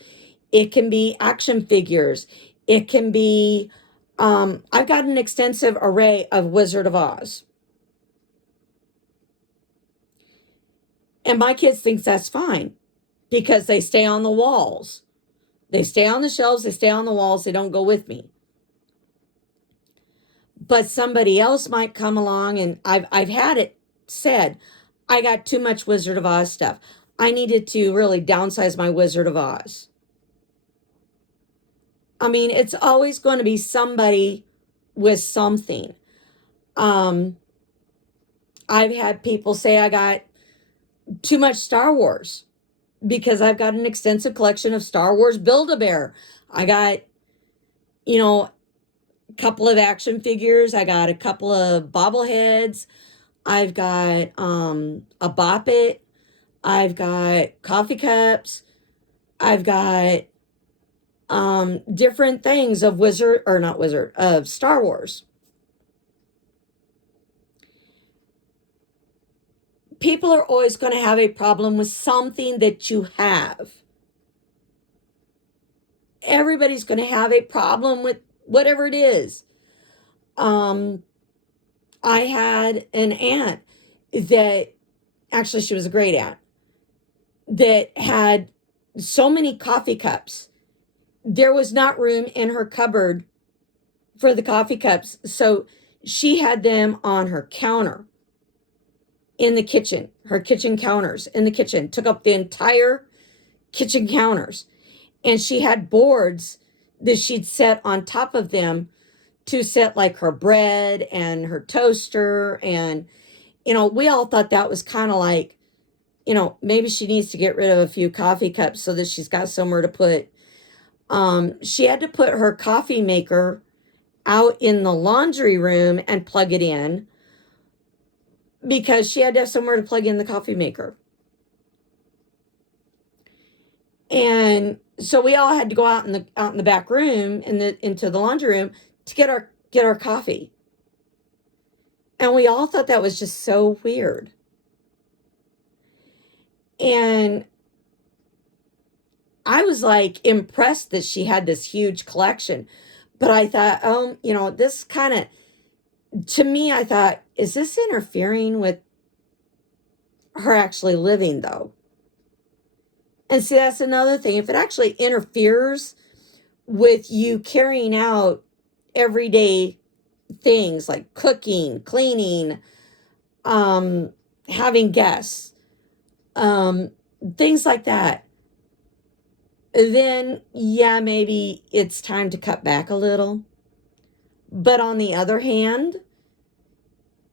It can be action figures. It can be, I've got an extensive array of Wizard of Oz. And my kids think that's fine because they stay on the walls. They stay on the shelves, they stay on the walls, they don't go with me. But somebody else might come along, and I've had it said, I got too much Wizard of Oz stuff. I needed to really downsize my Wizard of Oz. I mean, it's always going to be somebody with something. I've had people say I got too much Star Wars because I've got an extensive collection of Star Wars Build-A-Bear. I got, a couple of action figures. I got a couple of bobbleheads. I've got a Bop It. I've got coffee cups. I've got different things of of Star Wars. People are always going to have a problem with something that you have. Everybody's going to have a problem with whatever it is. I had an aunt that, actually, she was a great aunt, that had so many coffee cups. There was not room in her cupboard for the coffee cups. So she had them on her counter in the kitchen, her kitchen counters in the kitchen, took up the entire kitchen counters. And she had boards that she'd set on top of them to set like her bread and her toaster. And, we all thought that was kind of like, maybe she needs to get rid of a few coffee cups so that she's got somewhere to put. She had to put her coffee maker out in the laundry room and plug it in because she had to have somewhere to plug in the coffee maker. And so we all had to go out in the back room into the laundry room to get our coffee. And we all thought that was just so weird. And I was like impressed that she had this huge collection. But I thought, this kind of, to me, I thought, is this interfering with her actually living, though. And see, that's another thing. If it actually interferes with you carrying out everyday things like cooking, cleaning, having guests, things like that, then yeah, maybe it's time to cut back a little. But on the other hand,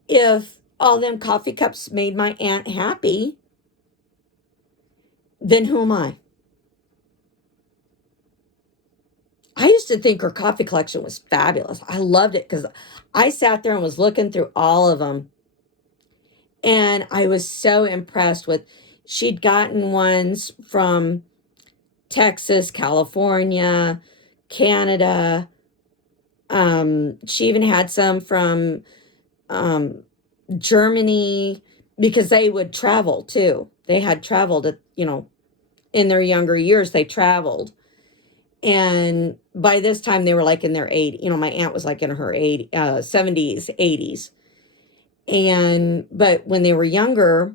if all them coffee cups made my aunt happy, then who am I? I used to think her coffee collection was fabulous. I loved it because I sat there and was looking through all of them. And I was so impressed with, she'd gotten ones from Texas, California, Canada. She even had some from Germany, because they would travel too. They had traveled in their younger years, they traveled. And by this time they were like in their 80s. My aunt was like in her 70s, 80s. But when they were younger,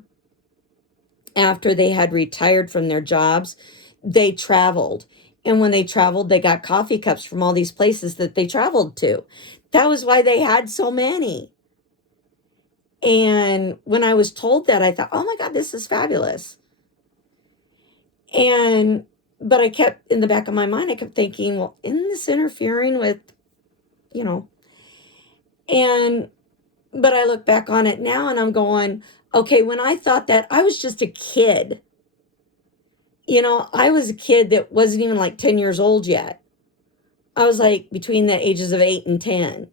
after they had retired from their jobs, they traveled. And when they traveled, they got coffee cups from all these places that they traveled to. That was why they had so many. And when I was told that, I thought, oh my God, this is fabulous. But I kept, in the back of my mind, I kept thinking, well, isn't this interfering with, but I look back on it now and I'm going, okay, when I thought that, I was just a kid. I was a kid that wasn't even like 10 years old yet. I was like between the ages of 8 and 10,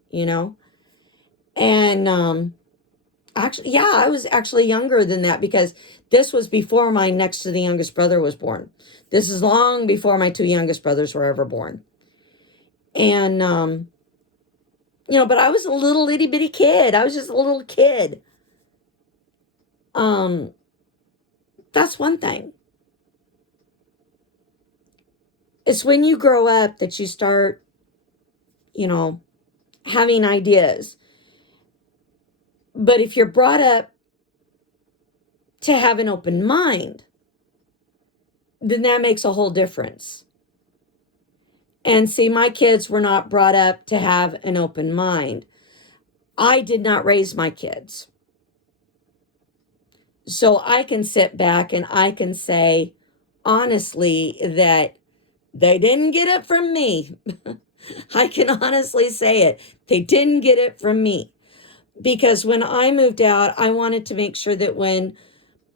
and actually, yeah, I was actually younger than that, because this was before my next to the youngest brother was born. This is long before my two youngest brothers were ever born. And, but I was a little itty bitty kid. I was just a little kid. That's one thing. It's when you grow up that you start, having ideas. But if you're brought up to have an open mind, then that makes a whole difference. And see, my kids were not brought up to have an open mind. I did not raise my kids. So I can sit back and I can say honestly that they didn't get it from me. I can honestly say it. They didn't get it from me. Because when I moved out, I wanted to make sure that when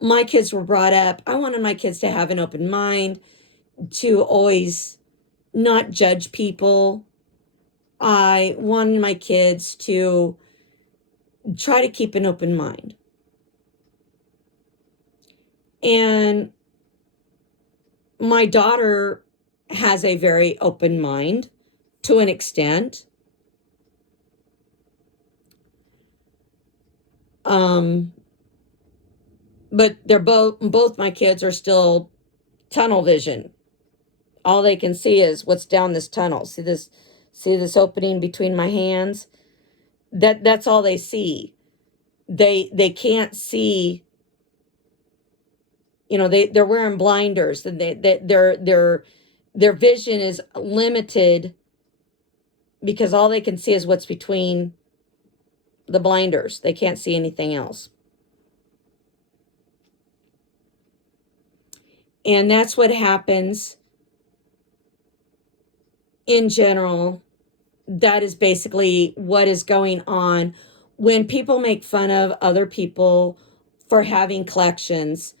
my kids were brought up, I wanted my kids to have an open mind, to always not judge people. I wanted my kids to try to keep an open mind. And my daughter has a very open mind to an extent. But they're both my kids are still tunnel vision. All they can see is what's down this tunnel. See this opening between my hands? That's all they see. They can't see, they're wearing blinders, and their vision is limited because all they can see is what's between the blinders. They can't see anything else. And that's what happens in general. That is basically what is going on when people make fun of other people for having collections,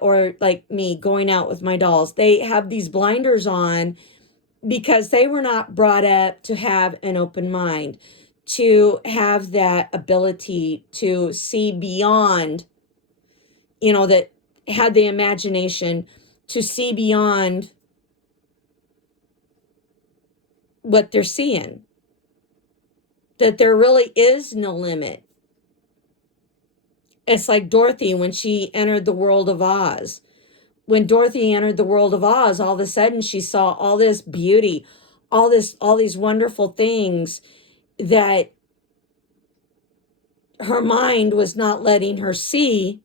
or like me going out with my dolls. They have these blinders on because they were not brought up to have an open mind, to have that ability to see beyond, that had the imagination to see beyond what they're seeing, that there really is no limit. It's like Dorothy when she entered the world of Oz. When Dorothy entered the world of Oz, all of a sudden she saw all this beauty, all these wonderful things that her mind was not letting her see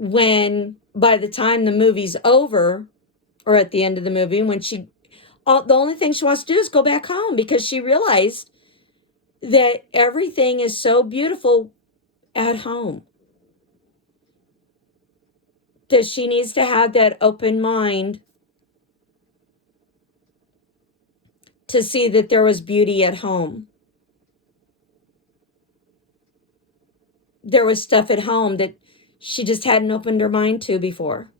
when by the time the movie's over, or at the end of the movie, when the only thing she wants to do is go back home, because she realized that everything is so beautiful at home, that she needs to have that open mind to see that there was beauty at home. There was stuff at home that she just hadn't opened her mind to before.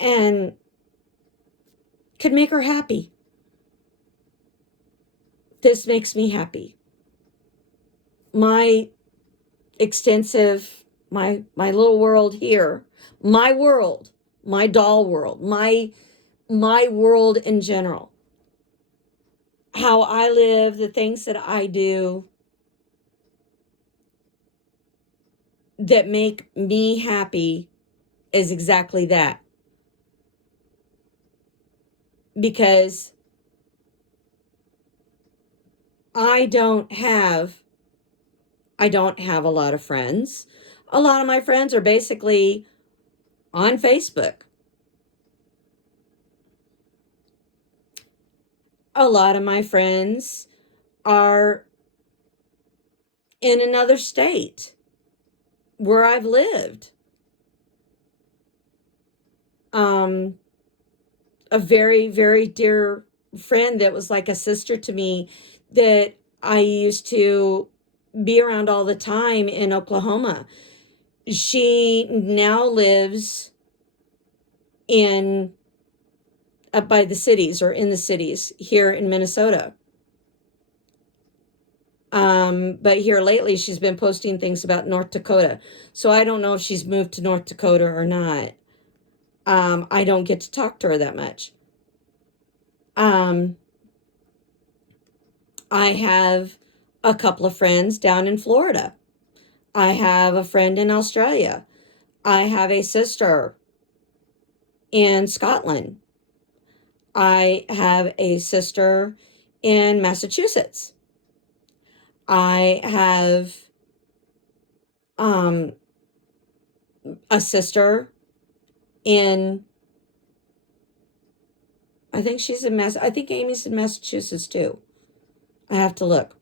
And could make her happy. This makes me happy. My extensive, my little world here, my world, my doll world, my world in general, how I live, the things that I do that make me happy is exactly that. Because I don't have a lot of friends. A lot of my friends are basically on Facebook. A lot of my friends are in another state where I've lived. A very, very dear friend that was like a sister to me, that I used to be around all the time in Oklahoma. She now lives in up by the cities, or in the cities here in Minnesota. But here lately she's been posting things about North Dakota. So I don't know if she's moved to North Dakota or not. I don't get to talk to her that much. I have a couple of friends down in Florida. I have a friend in Australia. I have a sister in Scotland. I have a sister in Massachusetts. I have a sister in, I think she's in I think Amy's in Massachusetts too. I have to look.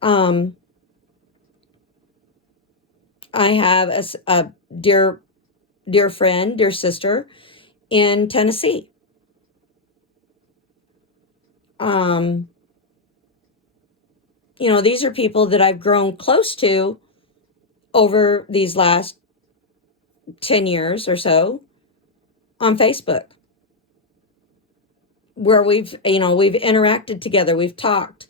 I have a dear friend, dear sister in Tennessee. These are people that I've grown close to over these last 10 years or so on Facebook, where we've interacted together. We've talked.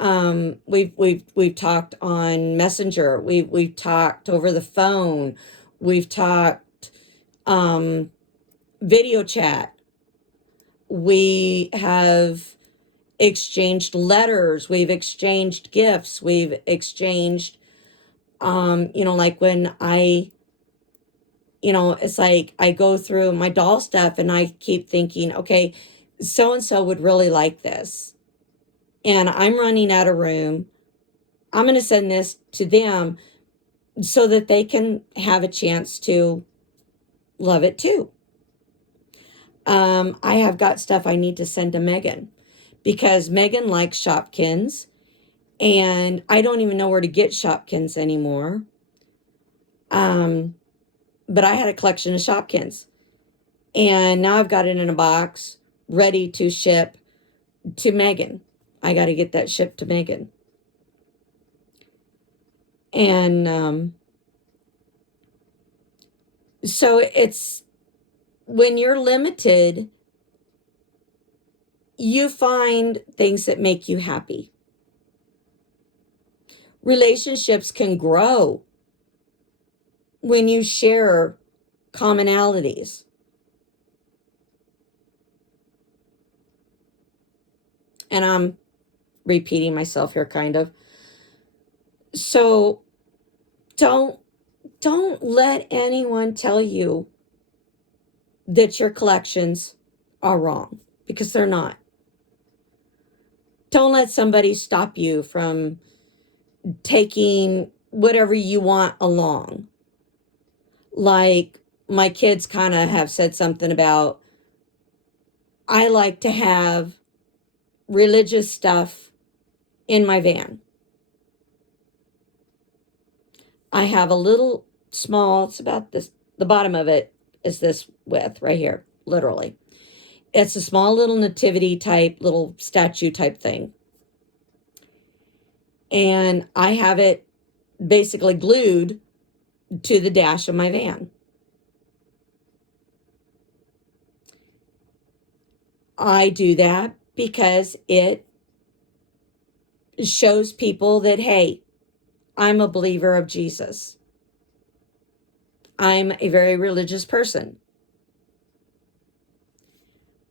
We've talked on Messenger. We've talked over the phone. We've talked video chat. We have exchanged letters. We've exchanged gifts. We've exchanged, like when it's like I go through my doll stuff and I keep thinking, okay, so and so would really like this, and I'm running out of room. I'm going to send this to them so that they can have a chance to love it too. I have got stuff I need to send to Megan, because Megan likes Shopkins, and I don't even know where to get Shopkins anymore. But I had a collection of Shopkins, and now I've got it in a box ready to ship to Megan. I got to get that shipped to Megan. And so it's, when you're limited, you find things that make you happy. Relationships can grow when you share commonalities. And I'm repeating myself here, kind of. So don't let anyone tell you that your collections are wrong, because they're not. Don't let somebody stop you from taking whatever you want along. Like, my kids kind of have said something about, I like to have religious stuff in my van. I have a little small, it's about this, the bottom of it is this width right here, literally. It's a small little nativity type, little statue type thing. And I have it basically glued to the dash of my van. I do that because it shows people that, hey, I'm a believer of Jesus. I'm a very religious person.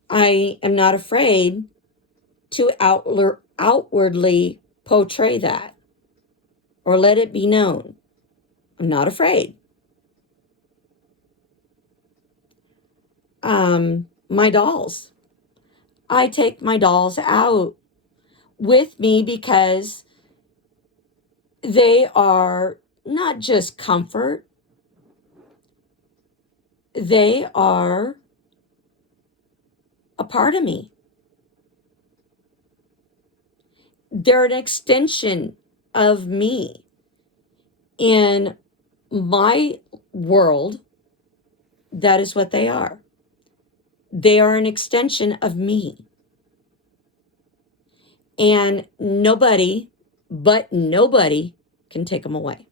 I am not afraid to outwardly portray that or let it be known. I'm not afraid. My dolls. I take my dolls out with me because they are not just comfort, they are a part of me. They're an extension of me. In my world, that is what they are. They are an extension of me. And nobody can take them away.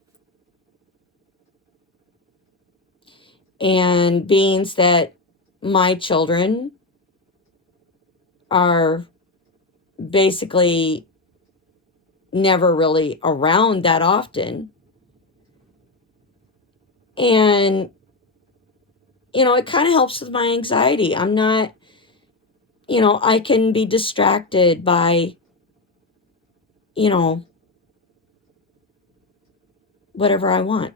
And being that my children are basically never really around that often, and it kind of helps with my anxiety. I'm not, I can be distracted by whatever I want.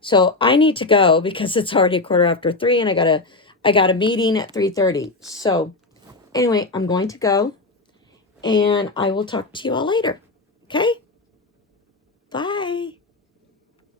So I need to go because it's already 3:15 and I got a meeting at 3:30. So anyway, I'm going to go and I will talk to you all later. Okay?